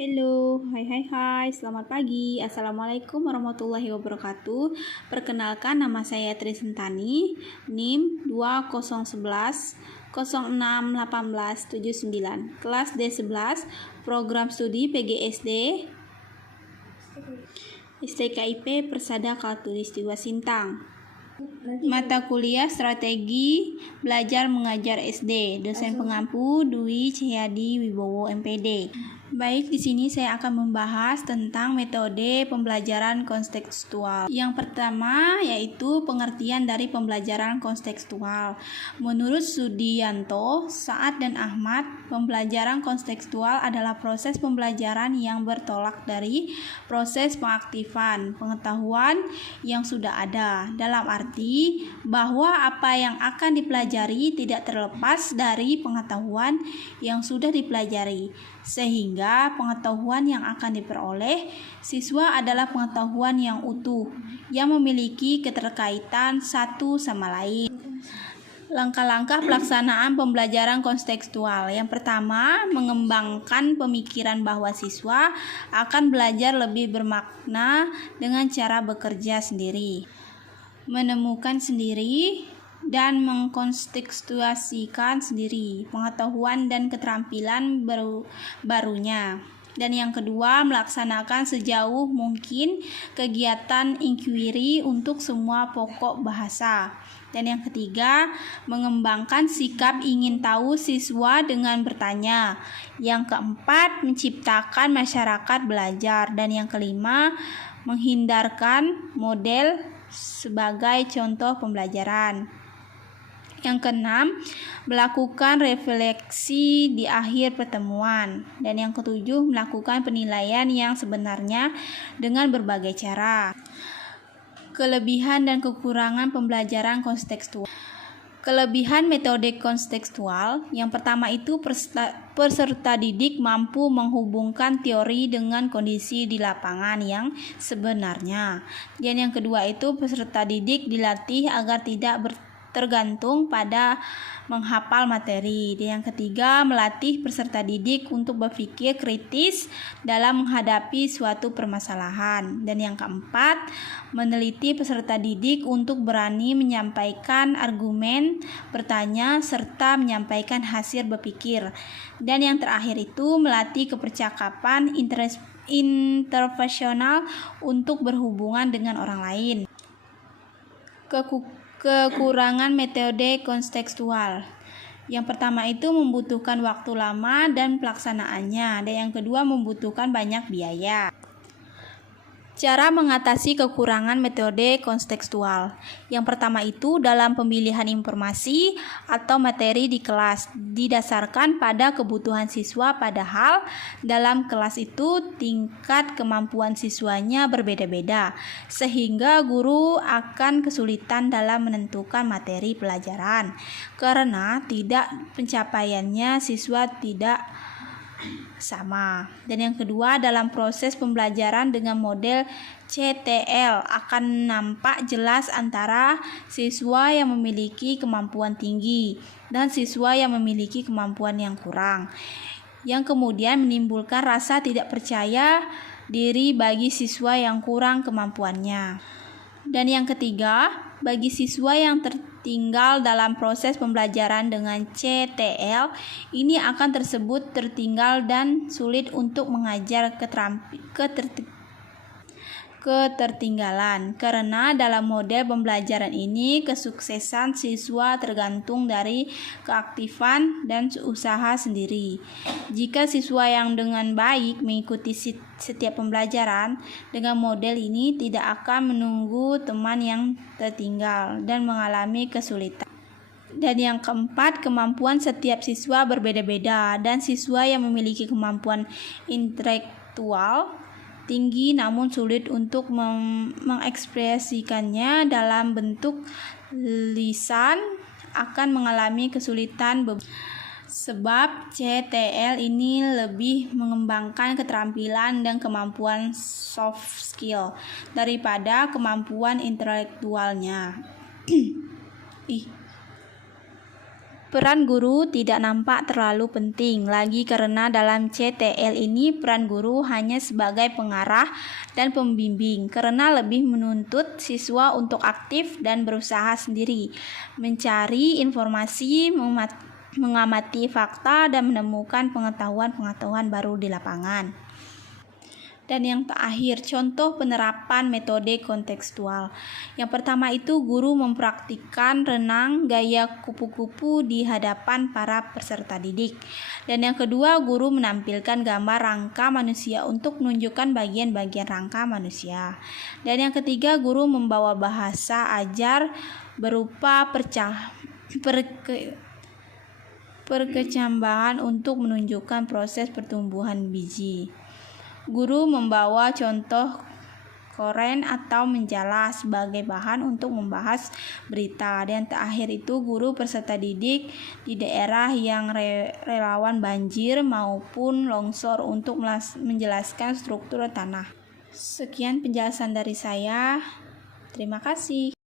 Halo, hai, selamat pagi. Assalamualaikum warahmatullahi wabarakatuh. Perkenalkan, nama saya Trisentani, NIM 2011 061879, kelas D11, program studi PGSD STKIP Persada Khatulistiwa Sintang. Mata kuliah Strategi Belajar Mengajar SD. Dosen pengampu Dwi Cihyadi Wibowo MPD. Baik, di sini saya akan membahas tentang metode pembelajaran kontekstual. Yang pertama yaitu pengertian dari pembelajaran kontekstual. Menurut Sudianto, Saad dan Ahmad, pembelajaran kontekstual adalah proses pembelajaran yang bertolak dari proses pengaktifan pengetahuan yang sudah ada, dalam arti bahwa apa yang akan dipelajari tidak terlepas dari pengetahuan yang sudah dipelajari, sehingga pengetahuan yang akan diperoleh siswa adalah pengetahuan yang utuh, yang memiliki keterkaitan satu sama lain. Langkah-langkah pelaksanaan pembelajaran kontekstual. Yang pertama, mengembangkan pemikiran bahwa siswa akan belajar lebih bermakna dengan cara bekerja sendiri, menemukan sendiri, dan mengkontekstuasikan sendiri pengetahuan dan keterampilan barunya. Dan yang kedua, melaksanakan sejauh mungkin kegiatan inquiry untuk semua pokok bahasa. Dan yang ketiga, mengembangkan sikap ingin tahu siswa dengan bertanya. Yang keempat, menciptakan masyarakat belajar. Dan yang kelima, menghindarkan model sebagai contoh pembelajaran. Yang keenam, melakukan refleksi di akhir pertemuan. Dan yang ketujuh, melakukan penilaian yang sebenarnya dengan berbagai cara. Kelebihan dan kekurangan pembelajaran kontekstual. Kelebihan metode kontekstual, yang pertama itu peserta didik mampu menghubungkan teori dengan kondisi di lapangan yang sebenarnya. Dan yang kedua itu peserta didik dilatih agar tidak tergantung pada menghafal materi. Dan yang ketiga, melatih peserta didik untuk berpikir kritis dalam menghadapi suatu permasalahan. Dan yang keempat, meneliti peserta didik untuk berani menyampaikan argumen, bertanya, serta menyampaikan hasil berpikir. Dan yang terakhir itu melatih kepercakapan interpersonal untuk berhubungan dengan orang lain. Kekurangan metode kontekstual. Yang pertama itu membutuhkan waktu lama dan pelaksanaannya, dan yang kedua membutuhkan banyak biaya. Cara mengatasi kekurangan metode kontekstual. Yang pertama itu dalam pemilihan informasi atau materi di kelas didasarkan pada kebutuhan siswa, padahal dalam kelas itu tingkat kemampuan siswanya berbeda-beda, sehingga guru akan kesulitan dalam menentukan materi pelajaran karena tidak pencapaiannya siswa tidak sama. Dan yang kedua, dalam proses pembelajaran dengan model CTL akan nampak jelas antara siswa yang memiliki kemampuan tinggi dan siswa yang memiliki kemampuan yang kurang, yang kemudian menimbulkan rasa tidak percaya diri bagi siswa yang kurang kemampuannya. Dan yang ketiga, bagi siswa yang tertinggal dalam proses pembelajaran dengan CTL, ini akan tersebut tertinggal dan sulit untuk mengajar ketertinggalan, karena dalam model pembelajaran ini kesuksesan siswa tergantung dari keaktifan dan usaha sendiri. Jika siswa yang dengan baik mengikuti setiap pembelajaran dengan model ini tidak akan menunggu teman yang tertinggal dan mengalami kesulitan. Dan yang keempat, kemampuan setiap siswa berbeda-beda, dan siswa yang memiliki kemampuan intelektual tinggi namun sulit untuk mengekspresikannya dalam bentuk lisan akan mengalami kesulitan sebab CTL ini lebih mengembangkan keterampilan dan kemampuan soft skill daripada kemampuan intelektualnya. Peran guru tidak nampak terlalu penting lagi karena dalam CTL ini peran guru hanya sebagai pengarah dan pembimbing karena lebih menuntut siswa untuk aktif dan berusaha sendiri, mencari informasi, mengamati fakta, dan menemukan pengetahuan-pengetahuan baru di lapangan. Dan yang terakhir, contoh penerapan metode kontekstual. Yang pertama itu guru mempraktikkan renang gaya kupu-kupu di hadapan para peserta didik. Dan yang kedua, guru menampilkan gambar rangka manusia untuk menunjukkan bagian-bagian rangka manusia. Dan yang ketiga, guru membawa bahasa ajar berupa perkecambahan untuk menunjukkan proses pertumbuhan biji. Guru membawa contoh koran atau majalah sebagai bahan untuk membahas berita. Dan terakhir itu guru peserta didik di daerah yang rawan banjir maupun longsor untuk menjelaskan struktur tanah. Sekian penjelasan dari saya. Terima kasih.